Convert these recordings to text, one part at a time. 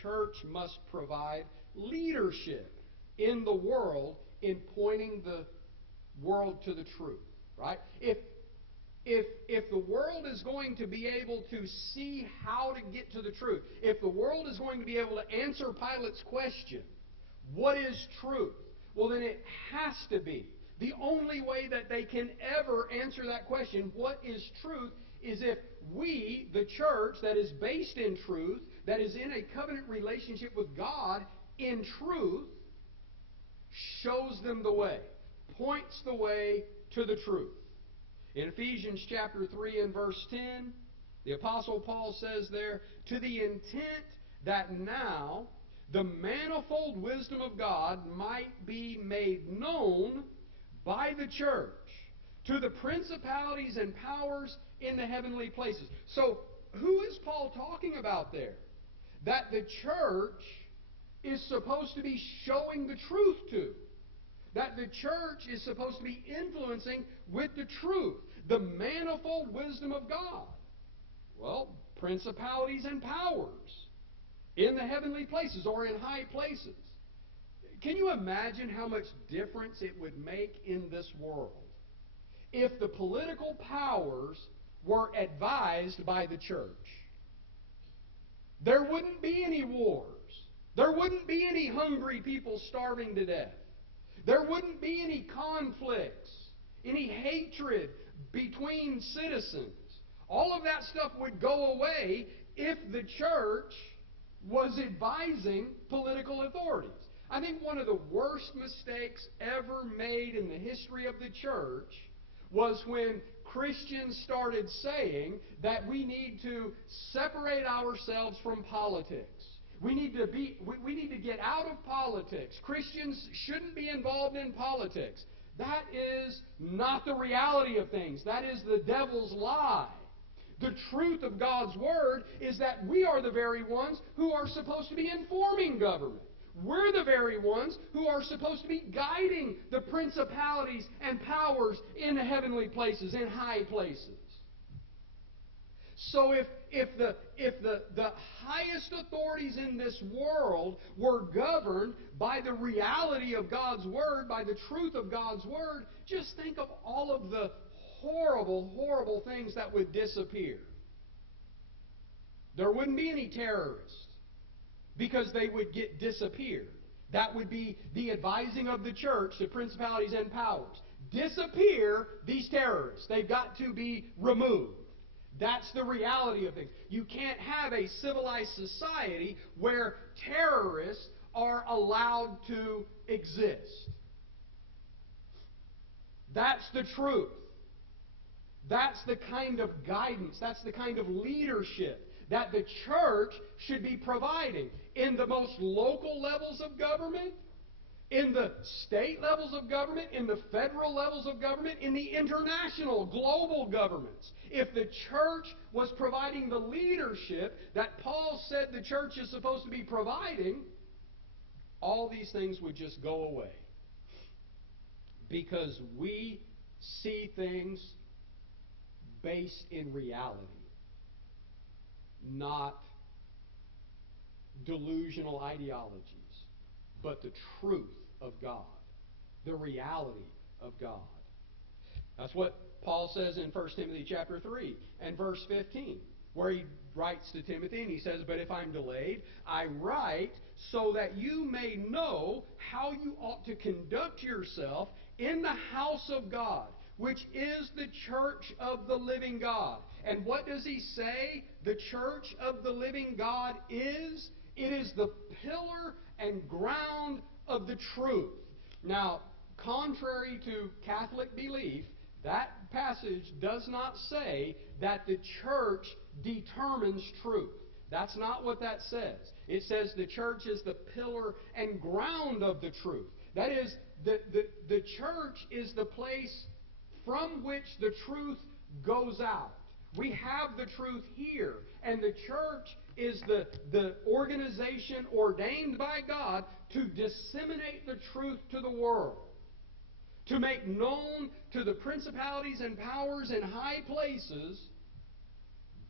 church must provide leadership in the world in pointing the world to the truth. Right? If the world is going to be able to see how to get to the truth, if the world is going to be able to answer Pilate's question, what is truth? Well, then it has to be. The only way that they can ever answer that question, what is truth, is if we, the church that is based in truth, that is in a covenant relationship with God in truth, shows them the way, points the way to the truth. In Ephesians chapter 3 and verse 10, the Apostle Paul says there, to the intent that now the manifold wisdom of God might be made known by the church to the principalities and powers in the heavenly places. So, who is Paul talking about there? That the church is supposed to be showing the truth to. That the church is supposed to be influencing with the truth, the manifold wisdom of God. Well, principalities and powers in the heavenly places or in high places. Can you imagine how much difference it would make in this world if the political powers were advised by the church? There wouldn't be any wars. There wouldn't be any hungry people starving to death. There wouldn't be any conflicts, any hatred between citizens. All of that stuff would go away if the church was advising political authorities. I think one of the worst mistakes ever made in the history of the church was when Christians started saying that we need to separate ourselves from politics. We need to get out of politics. Christians shouldn't be involved in politics. That is not the reality of things. That is the devil's lie. The truth of God's Word is that we are the very ones who are supposed to be informing government. We're the very ones who are supposed to be guiding the principalities and powers in the heavenly places, in high places. So if the highest authorities in this world were governed by the reality of God's Word, by the truth of God's Word, just think of all of the horrible, horrible things that would disappear. There wouldn't be any terrorists because they would get disappeared. That would be the advising of the church, the principalities and powers. Disappear these terrorists. They've got to be removed. That's the reality of things. You can't have a civilized society where terrorists are allowed to exist. That's the truth. That's the kind of guidance, that's the kind of leadership that the church should be providing in the most local levels of government, in the state levels of government, in the federal levels of government, in the international, global governments. If the church was providing the leadership that Paul said the church is supposed to be providing, all these things would just go away. Because we see things based in reality, not delusional ideologies, but the truth of God, the reality of God. That's what Paul says in 1 Timothy chapter 3 and verse 15, where he writes to Timothy and he says, "But if I'm delayed, I write so that you may know how you ought to conduct yourself in the house of God, which is the church of the living God." And what does he say the church of the living God is? It is the pillar and ground of the truth. Now, contrary to Catholic belief, that passage does not say that the church determines truth. That's not what that says. It says the church is the pillar and ground of the truth. That is, the church is the place from which the truth goes out. We have the truth here, and the church is the organization ordained by God to disseminate the truth to the world, to make known to the principalities and powers in high places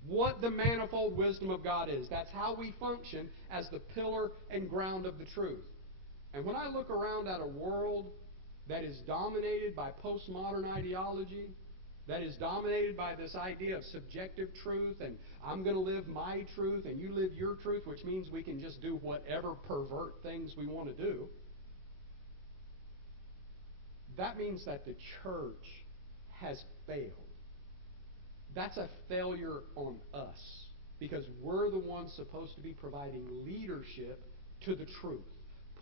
what the manifold wisdom of God is. That's how we function as the pillar and ground of the truth. And when I look around at a world that is dominated by postmodern ideology, that is dominated by this idea of subjective truth, and I'm going to live my truth and you live your truth, which means we can just do whatever pervert things we want to do, that means that the church has failed. That's a failure on us, because we're the ones supposed to be providing leadership to the truth,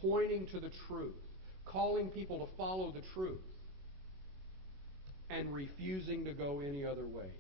pointing to the truth, calling people to follow the truth, and refusing to go any other way.